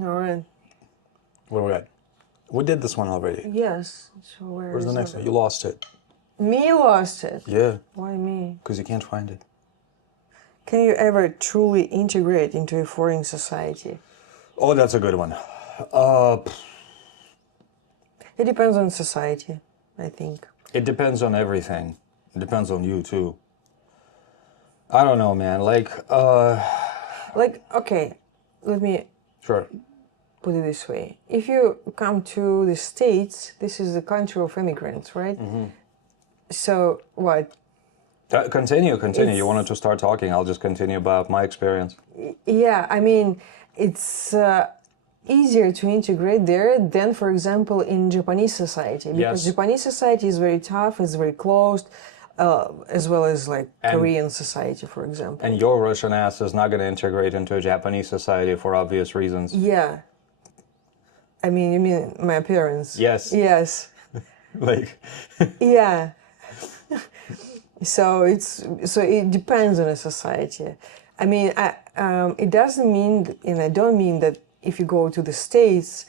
All right. What do we got? We did this one already. Yes. So Where's the next one? You lost it. Me lost it? Yeah. Why me? Because you can't find it. Can you ever truly integrate into a foreign society? Oh, that's a good one. It depends on society, I think. It depends on everything. It depends on you too. I don't know, man. Like, okay, let me Sure. put it this way. If you come to the States, this is the country of immigrants, right? Mm-hmm. So, what? Continue. You wanted to start talking. I'll just continue about my experience. Yeah, I mean, it's easier to integrate there than, for example, in Japanese society. Because Yes. Japanese society is very tough, it's very closed, as well as like Korean society, for example. And your Russian ass is not going to integrate into a Japanese society for obvious reasons. Yeah. I mean, you mean my appearance? Yes. Yes. Like. Yeah. So it depends on a society. I mean, it doesn't mean, and I don't mean that if you go to the States,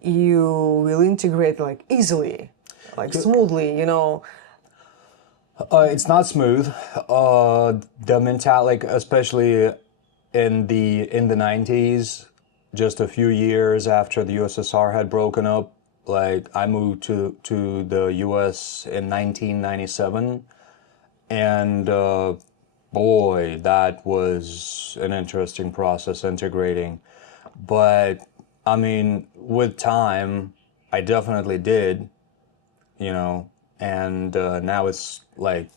you will integrate like easily, like smoothly, you know. It's not smooth. The mentality, like, especially in the 90s, just a few years after the USSR had broken up, like I moved to the US in 1997, and boy, that was an interesting process integrating. But I mean, with time, I definitely did, you know, and now it's like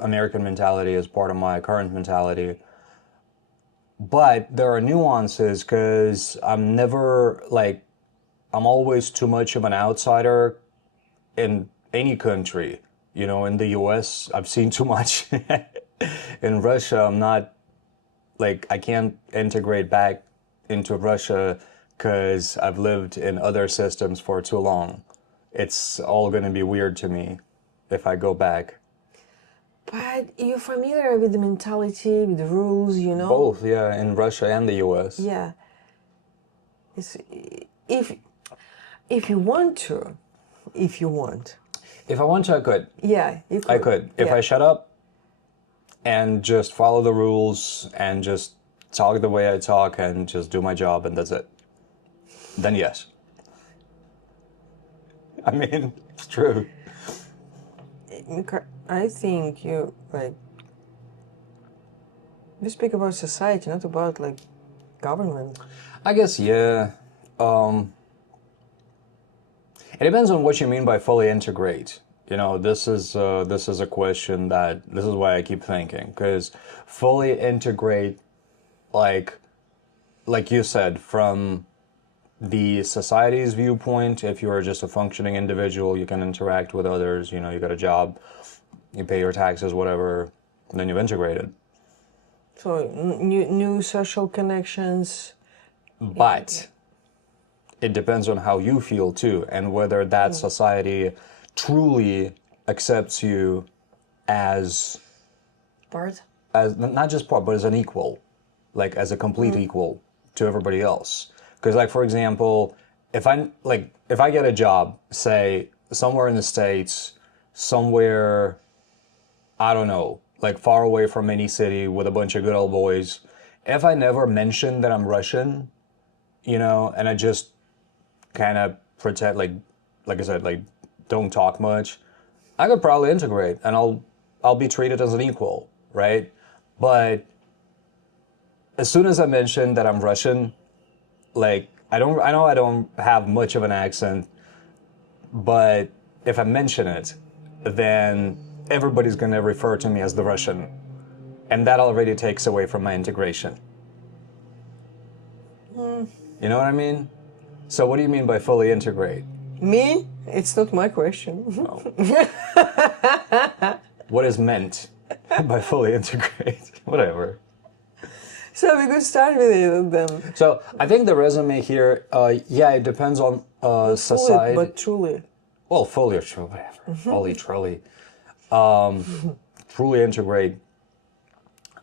American mentality is part of my current mentality. But there are nuances because I'm always too much of an outsider in any country. You know, in the US, I've seen too much. In Russia, I'm not, like, I can't integrate back into Russia because I've lived in other systems for too long. It's all going to be weird to me if I go back. But you're familiar with the mentality, with the rules, you know? Both, yeah, in Russia and the US. Yeah. It's, if you want to, if you want. If I want to, I could. Yeah, you could. I could. If Yeah. I shut up and just follow the rules and just talk the way I talk and just do my job and that's it, then yes. I mean, it's true. I think you, like, we speak about society, not about, like, government. I guess, yeah. It depends on what you mean by fully integrate. You know, this is a question this is why I keep thinking, because fully integrate, like you said, from the society's viewpoint, if you're just a functioning individual, you can interact with others, you know, you got a job, you pay your taxes, whatever, then you've integrated. So new social connections. But it depends on how you feel too, and whether that society truly accepts you as not just part, but as an equal, like as a complete equal to everybody else. Because, like, for example, if I get a job, say somewhere in the States, somewhere, I don't know, like far away from any city with a bunch of good old boys, if I never mention that I'm Russian, you know, and I just kind of pretend, like I said, like don't talk much, I could probably integrate and I'll be treated as an equal, right? But as soon as I mention that I'm Russian, like I know I don't have much of an accent, but if I mention it, then everybody's going to refer to me as the Russian, and that already takes away from my integration. You know what I mean? So what do you mean by fully integrate? Me? It's not my question. Oh. What is meant by fully integrate? Whatever. So we could start with it then. So I think the resume here, yeah, it depends on society. Fully, but truly. Well, fully or truly, whatever. Fully, truly. Truly integrate.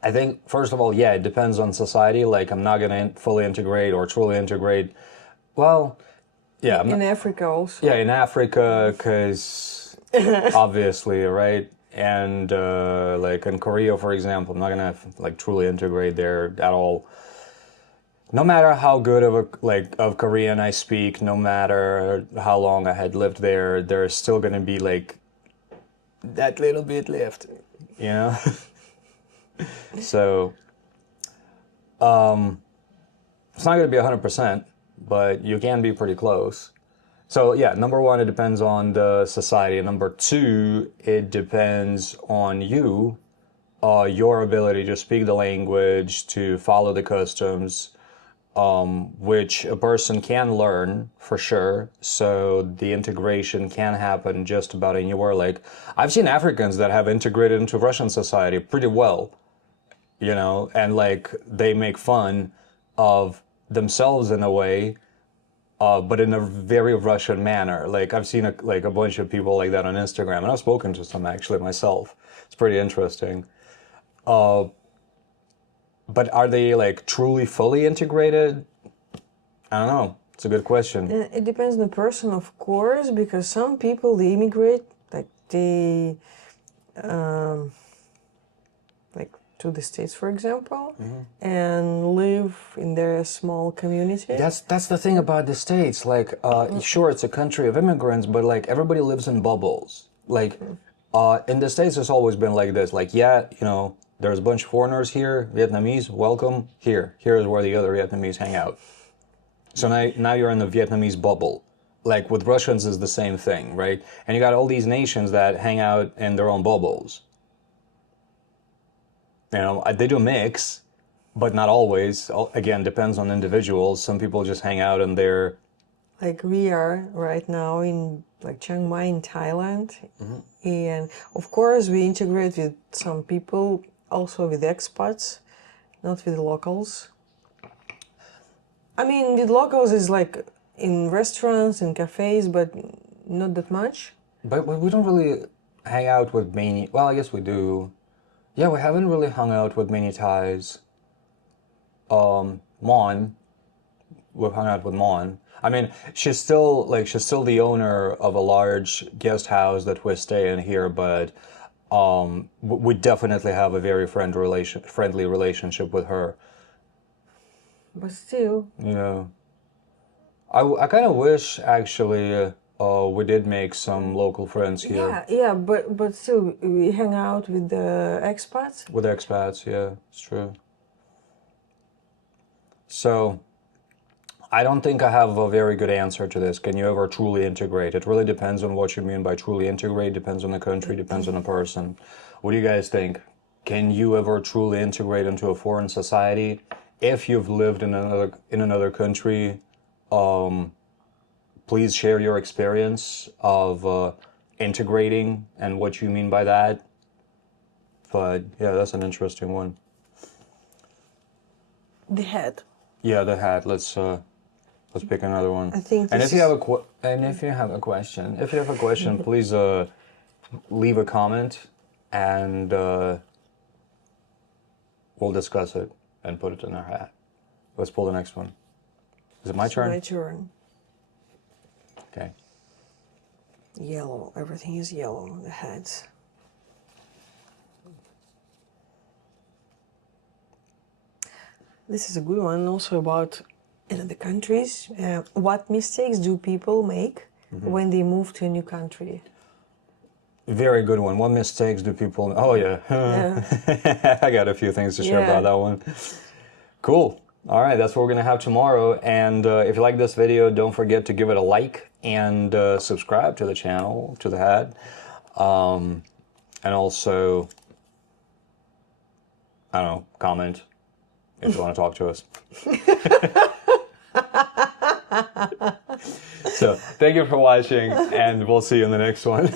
I think, first of all, yeah, it depends on society. Like, I'm not going to fully integrate or truly integrate Well, yeah, In Africa also. yeah, in Africa, because obviously, right? And like in Korea, for example, I'm not gonna like truly integrate there at all. No matter how good of a like of Korean I speak, no matter how long I had lived there, there's still gonna be like that little bit left, you know. So it's not gonna be 100%, but you can be pretty close. So yeah, number one, it depends on the society. Number two, it depends on you, your ability to speak the language, to follow the customs, which a person can learn for sure. So the integration can happen just about anywhere. Like I've seen Africans that have integrated into Russian society pretty well, you know, and like they make fun of themselves in a way, but in a very Russian manner. Like I've seen like a bunch of people like that on Instagram, and I've spoken to some actually myself. It's pretty interesting. But are they like truly fully integrated? I don't know. It's a good question. It depends on the person, of course, because some people they immigrate, like they, like to the States, for example, and live in their small community. That's the thing about the States. Like, sure, it's a country of immigrants, but like everybody lives in bubbles. Like, in the States, it's always been like this. Like, yeah, you know, there's a bunch of foreigners here, Vietnamese, welcome here. Here is where the other Vietnamese hang out. So now you're in the Vietnamese bubble. Like with Russians is the same thing, right? And you got all these nations that hang out in their own bubbles. You know, they do mix, but not always. Again, depends on individuals. Some people just hang out in their... Like we are right now in like Chiang Mai in Thailand, and of course we integrate with some people, also with expats, not with the locals. I mean, with locals is like in restaurants and cafes, but not that much. But we don't really hang out with many... Well, I guess we do. Yeah, we haven't really hung out with many Thais. Mon, we've hung out with Mon. I mean, she's still the owner of a large guest house that we stay in here, but we definitely have a very friendly relationship with her. But still, You know, I kind of wish actually we did make some local friends here yeah, but still we hang out with the expats. with expats. Yeah, it's true. So I don't think I have a very good answer to this. Can you ever truly integrate? It really depends on what you mean by truly integrate, depends on the country, depends on the person. What do you guys think? Can you ever truly integrate into a foreign society? If you've lived in another country, please share your experience of integrating and what you mean by that. But yeah, that's an interesting one. The head. Yeah, the hat. Let's pick another one. I think And this if you have a question, please leave a comment, and we'll discuss it and put it in our hat. Let's pull the next one. Is it my turn? My turn. Okay. Yellow. Everything is yellow. The heads. This is a good one. Also about in other countries. What mistakes do people make when they move to a new country? Very good one. What mistakes do people... Oh, yeah. Yeah. I got a few things to share Yeah. about that one. Cool. All right, that's what we're going to have tomorrow. And if you like this video, don't forget to give it a like and subscribe to the channel, to the hat. And also, I don't know, comment if you want to talk to us. So, thank you for watching, and we'll see you in the next one.